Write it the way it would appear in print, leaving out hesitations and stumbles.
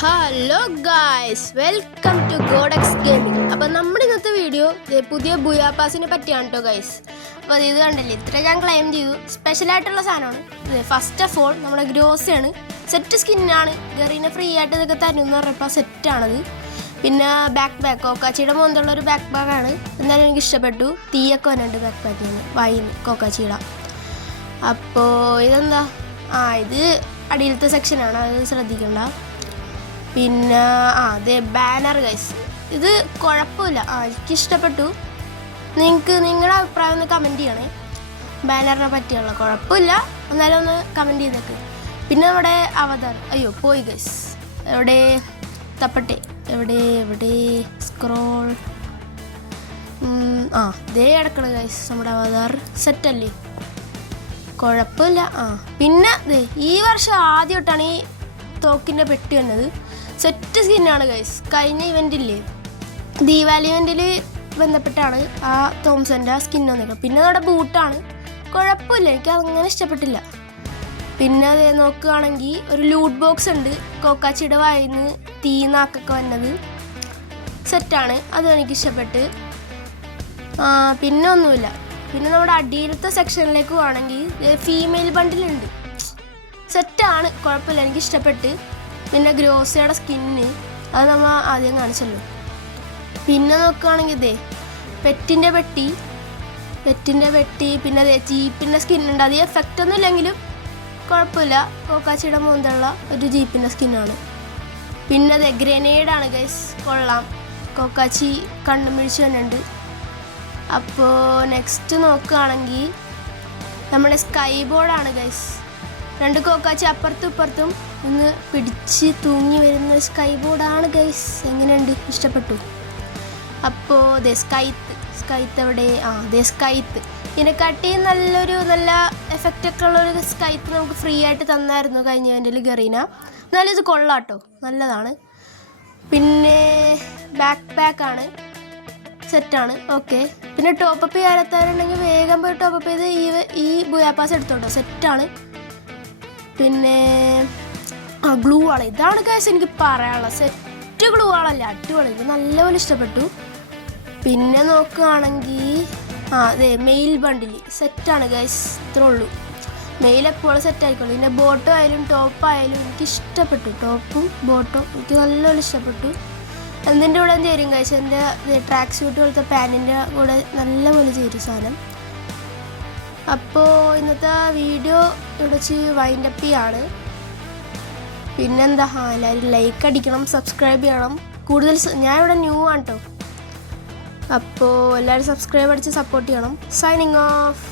Hello guys, welcome to Godex gaming. അപ്പം നമ്മുടെ ഇന്നത്തെ വീഡിയോ പുതിയ ബുയാപാസിനെ പറ്റിയാണ് കേട്ടോ ഗൈസ്. അപ്പോൾ ഇത് കണ്ടില്ലേ, ഇത്ര ഞാൻ ക്ലെയിം ചെയ്തു. സ്പെഷ്യലായിട്ടുള്ള സാധനമാണ്. ഫസ്റ്റ് ഓഫ് ഓൾ നമ്മുടെ ഗ്രോസിയാണ്. സെറ്റ് സ്കിന്നാണ്. ഗറീനെ ഫ്രീ ആയിട്ട് ഇതൊക്കെ തരുമെന്ന് പറഞ്ഞപ്പോൾ സെറ്റാണത്. പിന്നെ ബാക്ക് പാക്ക് കോക്കാച്ചിയുടെ മുകളിലുള്ളൊരു ബാക്ക് പാക്കാണ്. എന്നാലും എനിക്ക് ഇഷ്ടപ്പെട്ടു. തീയൊക്കെ വന്നിട്ടുണ്ട് ബാക്ക് പാക്കിന് വൈന്ന് കോക്കാച്ചിയുടെ. അപ്പോൾ ഇതെന്താ, ഇത് അടിയിലത്തെ സെക്ഷനാണ്, അത് ശ്രദ്ധിക്കണ്ട. പിന്നെ അതെ ബാനർ ഗൈസ്, ഇത് കുഴപ്പമില്ല. എനിക്കിഷ്ടപ്പെട്ടു. നിങ്ങൾക്ക് നിങ്ങളുടെ അഭിപ്രായം ഒന്ന് കമൻറ്റ് ചെയ്യണേ. ബാനറിനെ പറ്റിയുള്ള കുഴപ്പമില്ല, എന്നാലും ഒന്ന് കമൻറ്റ് ചെയ്തേക്ക്. പിന്നെ നമ്മുടെ അവതാർ പോയി ഗൈസ്. എവിടെ തപ്പട്ടെ, എവിടെ സ്ക്രോൾ. ദേ കിടക്കണം ഗൈസ്. നമ്മുടെ അവതാർ സെറ്റല്ലേ, കുഴപ്പമില്ല. പിന്നെ ഈ വർഷം ആദ്യമായിട്ടാണ് ഈ തോക്കിൻ്റെ പെട്ടി വന്നത്. സെറ്റ് സ്കിന്നാണ് ഗൈസ്. കഴിഞ്ഞ ഇവൻറ്റില്ലേ, ദീപാവലി ഇവൻറ്റിൽ ബന്ധപ്പെട്ടാണ് ആ തോംസൻ്റെ സ്കിൻ വന്നത്. പിന്നെ നമ്മുടെ ബൂട്ടാണ്, കുഴപ്പമില്ല, എനിക്ക് അങ്ങനെ ഇഷ്ടപ്പെട്ടില്ല. പിന്നെ അത് നോക്കുകയാണെങ്കിൽ ഒരു ലൂട്ട് ബോക്സ് ഉണ്ട്, കോക്കാച്ചിയുടെ വായിന്ന് തീനാക്കൊക്കെ വന്നത്. സെറ്റാണ്, അതും എനിക്കിഷ്ടപ്പെട്ട്. പിന്നെ ഒന്നുമില്ല. പിന്നെ നമ്മുടെ അടിയിലത്തെ സെക്ഷനിലേക്ക് പോവുകയാണെങ്കിൽ ഫീമെയിൽ ബണ്ടിലുണ്ട്. സെറ്റാണ്, കുഴപ്പമില്ല, എനിക്കിഷ്ടപ്പെട്ട്. പിന്നെ ഗ്രോസിയുടെ സ്കിന്ന് അത് നമ്മൾ ആദ്യം കാണിച്ചല്ലോ. പിന്നെ നോക്കുകയാണെങ്കിൽ പെറ്റിൻ്റെ പെട്ടി പിന്നെ ജീപ്പിൻ്റെ സ്കിന്നുണ്ട്. അത് എഫക്റ്റ് ഒന്നും ഇല്ലെങ്കിലും കുഴപ്പമില്ല. കോക്കാച്ചിയുടെ മുകളിലുള്ള ഒരു ജീപ്പിൻ്റെ സ്കിന്നാണ്. പിന്നെ ഗ്രനേഡാണ് ഗൈസ്, കൊള്ളാം. കോക്കാച്ചി കണ്ണുമിഴിച്ച് തന്നെയുണ്ട്. അപ്പോൾ നെക്സ്റ്റ് നോക്കുകയാണെങ്കിൽ നമ്മുടെ സ്കൈ ബോർഡാണ് ഗൈസ്. രണ്ട് കോക്കാച്ചി അപ്പുറത്തും ഇപ്പുറത്തും ഒന്ന് പിടിച്ച് തൂങ്ങി വരുന്ന സ്കൈ ബോർഡാണ് ഗൈസ്. എങ്ങനെയുണ്ട്, ഇഷ്ടപ്പെട്ടു. അപ്പോൾ സ്കൈത്ത് എവിടെ? സ്കൈത്ത് ഇതിനെക്കാട്ടി നല്ല എഫക്റ്റൊക്കെ ഉള്ളൊരു സ്കൈത്ത് നമുക്ക് ഫ്രീ ആയിട്ട് തന്നായിരുന്നു കഴിഞ്ഞ എൻ്റെ ഗറീന. എന്നാലും ഇത് കൊള്ളാട്ടോ, നല്ലതാണ്. പിന്നെ ബാക്ക് പാക്കാണ്, സെറ്റാണ്, ഓക്കെ. പിന്നെ ടോപ്പപ്പ് ചെയ്യാത്തവരുണ്ടെങ്കിൽ വേഗം പോയി ടോപ്പപ്പ് ചെയ്ത് ഈ ബുയാപാസ് എടുത്തോട്ടോ, സെറ്റാണ്. പിന്നെ ഗ്ലൂ വാള, ഇതാണ് ഗൈസ് എനിക്ക് പറയാനുള്ളത്. സെറ്റ് ഗ്ലൂ വാളല്ല, അടിപൊളി, ഇത് നല്ലപോലെ ഇഷ്ടപ്പെട്ടു. പിന്നെ നോക്കുകയാണെങ്കിൽ മെയിൽ ബണ്ടില് സെറ്റാണ് ഗൈസ്. ഇത്രേ ഉള്ളൂ. മെയിൽ എപ്പോഴും സെറ്റായിക്കോളൂ. പിന്നെ ബോട്ടും ആയാലും ടോപ്പായാലും എനിക്ക് ഇഷ്ടപ്പെട്ടു. ടോപ്പും ബോട്ടും എനിക്ക് നല്ലപോലെ ഇഷ്ടപ്പെട്ടു. എന്തിൻ്റെ കൂടെ ചേരും ഗൈസ്, എൻ്റെ ട്രാക്ക് സ്യൂട്ട് പോലത്തെ പാൻറ്റിൻ്റെ കൂടെ നല്ലപോലെ ചേരും സാധനം. അപ്പോൾ ഇന്നത്തെ വീഡിയോ ഇവിടെ വെച്ച് വൈൻഡപ്പ് ചെയ്യാണ്. പിന്നെന്താ, എല്ലാവരും ലൈക്ക് അടിക്കണം, സബ്സ്ക്രൈബ് ചെയ്യണം. കൂടുതൽ ഞാനിവിടെ ന്യൂ ആണ് കേട്ടോ. അപ്പോൾ എല്ലാവരും സബ്സ്ക്രൈബ് അടിച്ച് സപ്പോർട്ട് ചെയ്യണം. Signing off.